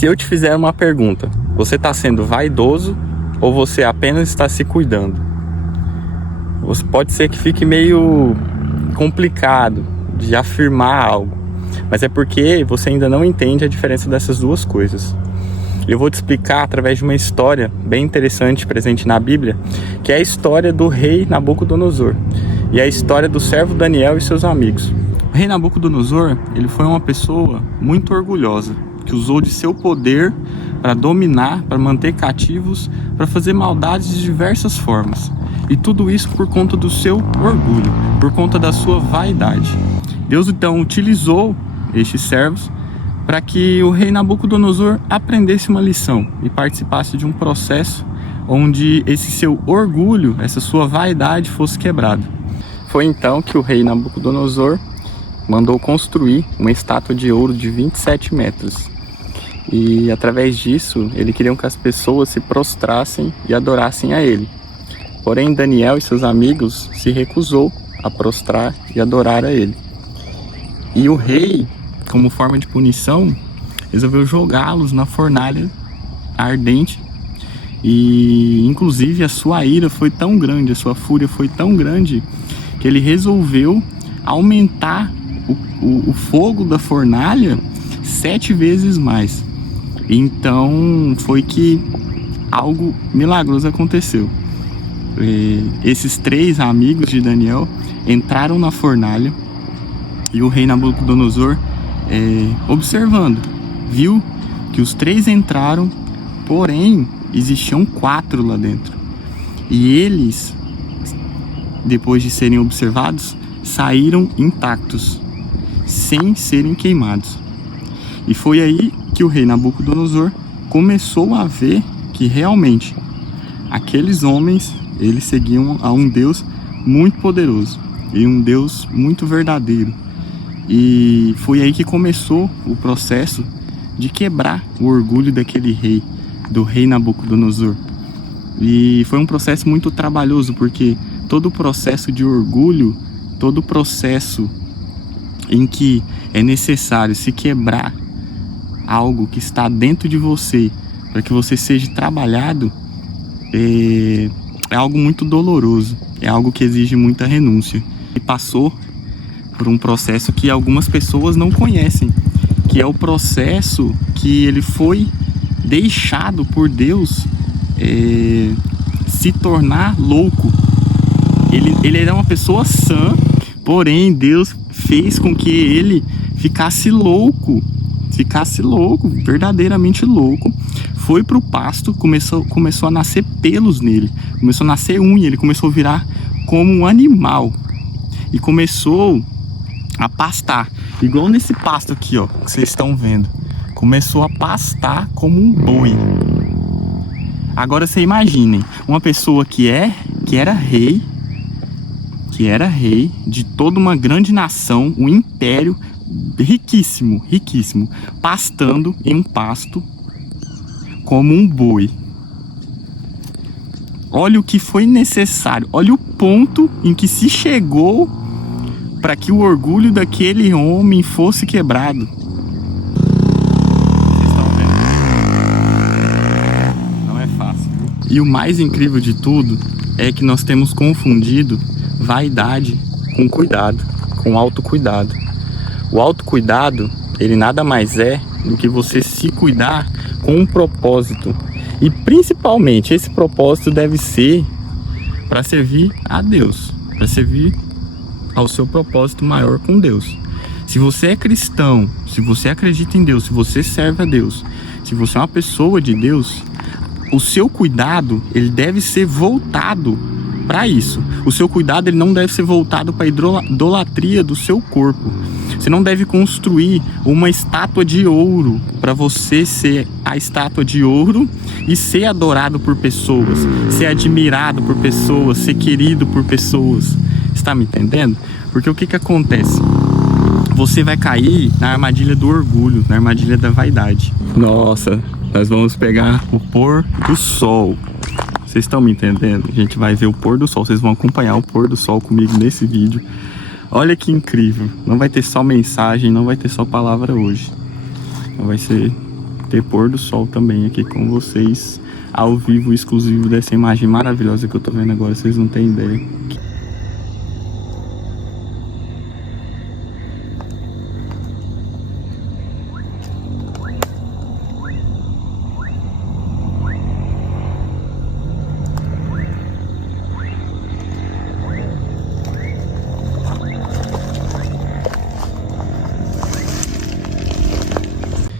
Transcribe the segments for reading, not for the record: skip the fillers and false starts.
Se eu te fizer uma pergunta, você está sendo vaidoso ou você apenas está se cuidando? Você pode ser que fique meio complicado de afirmar algo, mas é porque você ainda não entende a diferença dessas duas coisas. Eu vou te explicar através de uma história bem interessante presente na Bíblia, que é a história do rei Nabucodonosor e a história do servo Daniel e seus amigos. O rei Nabucodonosor, ele foi uma pessoa muito orgulhosa, que usou de seu poder para dominar, para manter cativos, para fazer maldades de diversas formas. E tudo isso por conta do seu orgulho, por conta da sua vaidade. Deus então utilizou estes servos para que o rei Nabucodonosor aprendesse uma lição e participasse de um processo onde esse seu orgulho, essa sua vaidade fosse quebrada. Foi então que o rei Nabucodonosor mandou construir uma estátua de ouro de 27 metros. E através disso, ele queria que as pessoas se prostrassem e adorassem a ele. Porém, Daniel e seus amigos se recusou a prostrar e adorar a ele. E o rei, como forma de punição, resolveu jogá-los na fornalha ardente. E inclusive a sua ira foi tão grande, a sua fúria foi tão grande, que ele resolveu aumentar o fogo da fornalha 7 vezes mais. Então foi que algo milagroso aconteceu. Esses 3 amigos de Daniel entraram na fornalha e o rei Nabucodonosor, observando, viu que os 3 entraram, porém existiam 4 lá dentro. E eles, depois de serem observados, saíram intactos, sem serem queimados. E foi aí que o rei Nabucodonosor começou a ver que realmente aqueles homens, eles seguiam a um Deus muito poderoso e um Deus muito verdadeiro. E foi aí que começou o processo de quebrar o orgulho daquele rei, do rei Nabucodonosor. E foi um processo muito trabalhoso, porque todo o processo de orgulho, todo o processo em que é necessário se quebrar algo que está dentro de você para que você seja trabalhado, é algo muito doloroso, é algo que exige muita renúncia. E passou por um processo que algumas pessoas não conhecem, que é o processo que ele foi deixado por Deus se tornar louco. Ele era uma pessoa sã, porém Deus fez com que ele ficasse louco, verdadeiramente louco. Foi pro pasto, começou a nascer pelos nele, começou a nascer unha, ele começou a virar como um animal e começou a pastar, igual nesse pasto aqui, ó, que vocês estão vendo. Começou a pastar como um boi. Agora você imaginem, uma pessoa que era rei de toda uma grande nação, um império riquíssimo, pastando em um pasto como um boi. Olha o que foi necessário, olha o ponto em que se chegou para que o orgulho daquele homem fosse quebrado. Vocês estão vendo? Não é fácil. E o mais incrível de tudo é que nós temos confundido vaidade com cuidado, com autocuidado. O autocuidado, ele nada mais é do que você se cuidar com um propósito. E principalmente esse propósito deve ser para servir a Deus, para servir ao seu propósito maior com Deus. Se você é cristão, se você acredita em Deus, se você serve a Deus, se você é uma pessoa de Deus, o seu cuidado, ele deve ser voltado para isso. O seu cuidado, ele não deve ser voltado para a idolatria do seu corpo. Você não deve construir uma estátua de ouro para você ser a estátua de ouro e ser adorado por pessoas, ser admirado por pessoas, ser querido por pessoas. Está me entendendo? Porque o que acontece? Você vai cair na armadilha do orgulho, na armadilha da vaidade. Nossa, nós vamos pegar o pôr do sol. Vocês estão me entendendo? A gente vai ver o pôr do sol. Vocês vão acompanhar o pôr do sol comigo nesse vídeo. Olha que incrível. Não vai ter só mensagem, não vai ter só palavra hoje. Vai ser ter pôr do sol também aqui com vocês, ao vivo, exclusivo dessa imagem maravilhosa que eu tô vendo agora, vocês não têm ideia.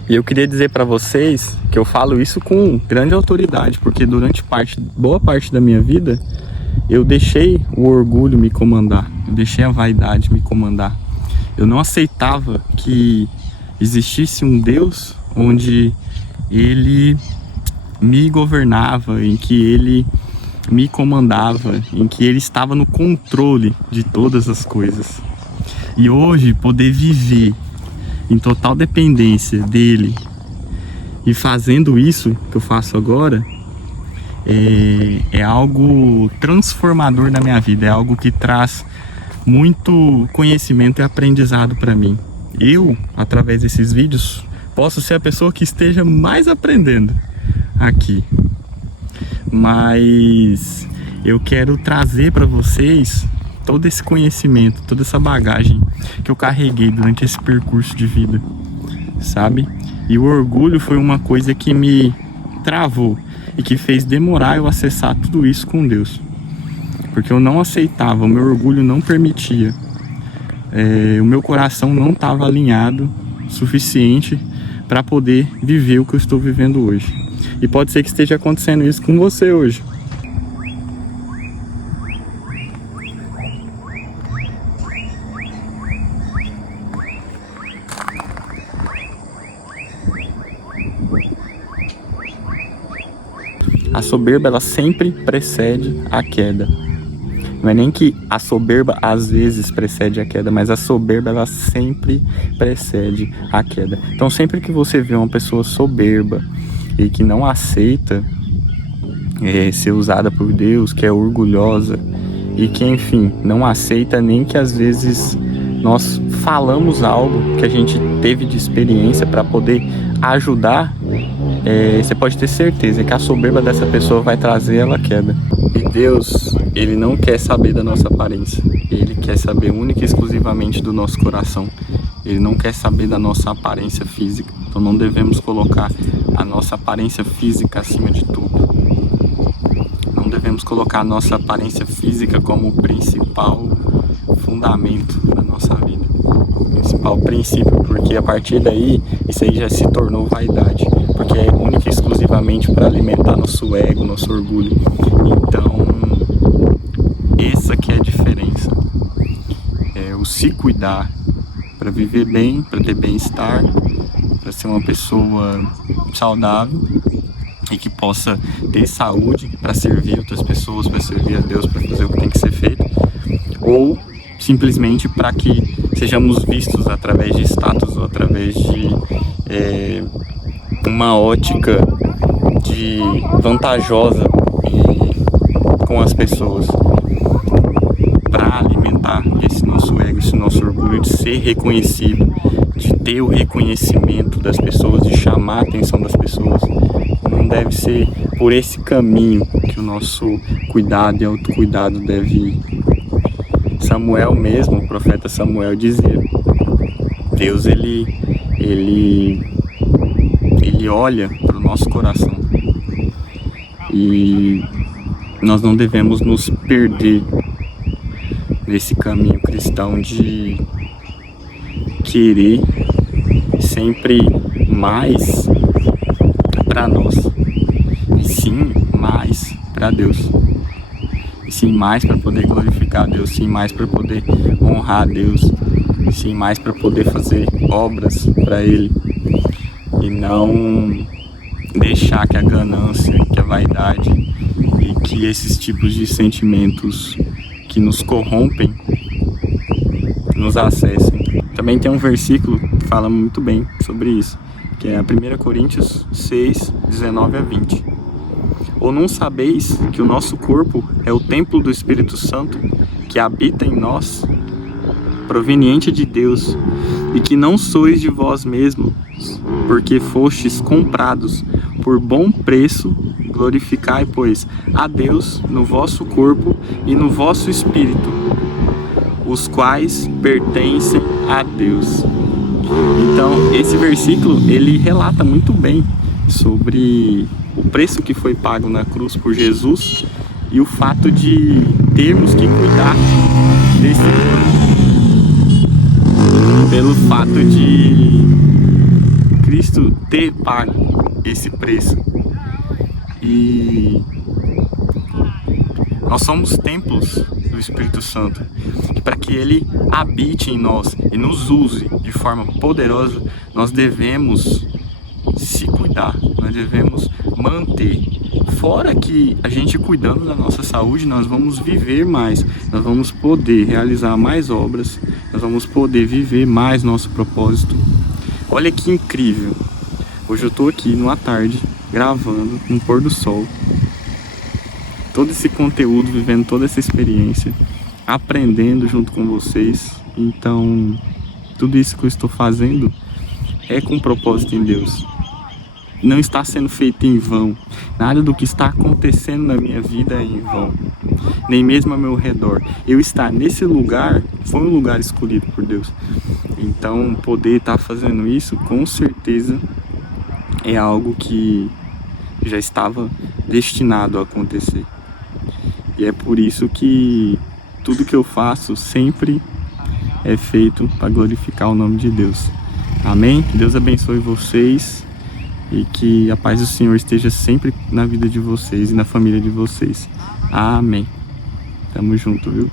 E eu queria dizer para vocês que eu falo isso com grande autoridade, porque durante boa parte da minha vida, eu deixei o orgulho me comandar, eu deixei a vaidade me comandar. Eu não aceitava que existisse um Deus onde Ele me governava, em que Ele me comandava, em que Ele estava no controle de todas as coisas. E hoje poder viver em total dependência dele e fazendo isso que eu faço agora é algo transformador na minha vida, é algo que traz muito conhecimento e aprendizado para mim. Eu, através desses vídeos, posso ser a pessoa que esteja mais aprendendo aqui, mas eu quero trazer para vocês todo esse conhecimento, toda essa bagagem que eu carreguei durante esse percurso de vida, sabe? E o orgulho foi uma coisa que me travou e que fez demorar eu acessar tudo isso com Deus, porque eu não aceitava, o meu orgulho não permitia, o meu coração não estava alinhado o suficiente para poder viver o que eu estou vivendo hoje. E pode ser que esteja acontecendo isso com você hoje. A soberba, ela sempre precede a queda. Não é nem que a soberba às vezes precede a queda, mas a soberba, ela sempre precede a queda. Então sempre que você vê uma pessoa soberba e que não aceita ser usada por Deus, que é orgulhosa e que, enfim, não aceita nem que às vezes nós falamos algo que a gente teve de experiência para poder ajudar, você pode ter certeza que a soberba dessa pessoa vai trazer ela à queda. E Deus, Ele não quer saber da nossa aparência, Ele quer saber única e exclusivamente do nosso coração. Ele não quer saber da nossa aparência física, então não devemos colocar a nossa aparência física acima de tudo. Não devemos colocar a nossa aparência física como o principal fundamento da nossa vida, o principal princípio, porque a partir daí isso aí já se tornou vaidade, porque é única e exclusivamente para alimentar nosso ego, nosso orgulho. Então essa que é a diferença, é o se cuidar para viver bem, para ter bem-estar, para ser uma pessoa saudável e que possa ter saúde para servir outras pessoas, para servir a Deus, para fazer o que tem que ser feito, ou simplesmente para que sejamos vistos através de status ou através de uma ótica de vantajosa com as pessoas, para alimentar esse nosso ego, esse nosso orgulho de ser reconhecido, de ter o reconhecimento das pessoas, de chamar a atenção das pessoas. Não deve ser por esse caminho que o nosso cuidado e autocuidado deve ir. Samuel mesmo, o profeta Samuel, dizia: Deus ele olha para o nosso coração e nós não devemos nos perder nesse caminho cristão de querer sempre mais para nós, e sim mais para Deus, e sim mais para poder glorificar a Deus, sim mais para poder honrar a Deus, sim mais para poder fazer obras para Ele, e não deixar que a ganância, que a vaidade e que esses tipos de sentimentos que nos corrompem nos acessem. Também tem um versículo que fala muito bem sobre isso, que é a 1 Coríntios 6, 19 a 20. Ou não sabeis que o nosso corpo é o templo do Espírito Santo, que habita em nós, proveniente de Deus, e que não sois de vós mesmos, porque fostes comprados por bom preço. Glorificai, pois, a Deus no vosso corpo e no vosso espírito, os quais pertencem a Deus. Então, esse versículo, ele relata muito bem sobre o preço que foi pago na cruz por Jesus e o fato de termos que cuidar desse corpo, pelo fato de Cristo ter pago esse preço. E nós somos templos do Espírito Santo, e para que Ele habite em nós e nos use de forma poderosa, nós devemos se cuidar, nós devemos manter. Fora que a gente cuidando da nossa saúde, nós vamos viver mais, nós vamos poder realizar mais obras, nós vamos poder viver mais nosso propósito. Olha que incrível! Hoje eu estou aqui numa tarde, gravando no pôr do sol, todo esse conteúdo, vivendo toda essa experiência, aprendendo junto com vocês. Então, tudo isso que eu estou fazendo é com propósito em Deus. Não está sendo feito em vão. Nada do que está acontecendo na minha vida é em vão, nem mesmo ao meu redor. Eu estar nesse lugar foi um lugar escolhido por Deus. Então, poder estar fazendo isso, com certeza, é algo que já estava destinado a acontecer. E é por isso que tudo que eu faço sempre é feito para glorificar o nome de Deus. Amém? Que Deus abençoe vocês e que a paz do Senhor esteja sempre na vida de vocês e na família de vocês. Amém. Tamo junto, viu?